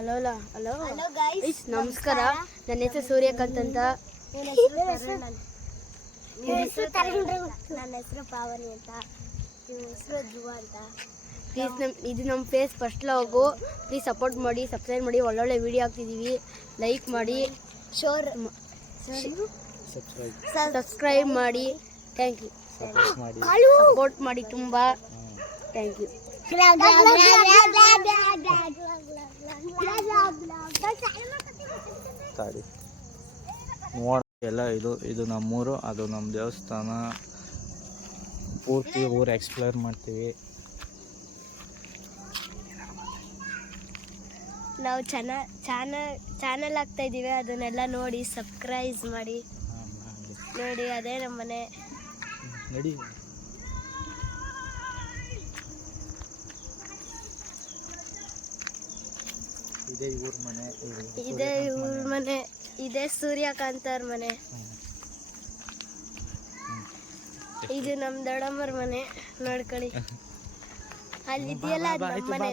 Hello hello guys, ನಮಸ್ಕಾರ. ನನ್ನ ಹೆಸರು ಸೂರ್ಯಕಾಂತ್ ಅಂತ. ನನ್ನ ಹೆಸರು ಪಾವನಿ ಅಂತ. ನಿಮ್ಮ ಹೆಸರು ಧ್ರುವ ಅಂತ. ಇದು ನಮ್ಮ face first log. Please support ಮಾಡಿ, ಸಬ್ಸ್ಕ್ರೈಬ್ ಮಾಡಿ. ಒಳ್ಳೊಳ್ಳೆ ವಿಡಿಯೋ ಹಾಕ್ತಿದ್ದೀವಿ. ಲೈಕ್ ಮಾಡಿ, ಸಬ್ಸ್ಕ್ರೈಬ್ ಮಾಡಿ. Thank you. ಸಪೋರ್ಟ್ ಮಾಡಿ ತುಂಬ. Thank you. ಎಲ್ಲ ಇದು ನಮ್ಮೂರು, ಅದು ನಮ್ಮ ದೇವಸ್ಥಾನ. ಪೂರ್ತಿ ಊರು ಎಕ್ಸ್ಪ್ಲೋರ್ ಮಾಡ್ತೀವಿ. ನಾವು ಚಾನಲ್ ಹಾಕ್ತಾ ಇದ್ದೀವಿ, ಅದನ್ನೆಲ್ಲ ನೋಡಿ ಸಬ್ಸ್ಕ್ರೈಬ್ ಮಾಡಿ. ನೋಡಿ, ಅದೇ ನಮ್ಮನೆ. ನಡಿ. ಇದೇ ಊರ ಮನೆ, ಇದೇ ಸೂರ್ಯಕಾಂತ್ ಅವ್ರ ಮನೆ. ಇದು ನಮ್ಮ ದೊಡ್ಡಮ್ಮರ ಮನೆ. ನೋಡ್ಕೊಳ್ಳಿ, ಅಲ್ಲಿ ಇದೆಯಲ್ಲ, ಅದು ನಮ್ಮ ಮನೆ.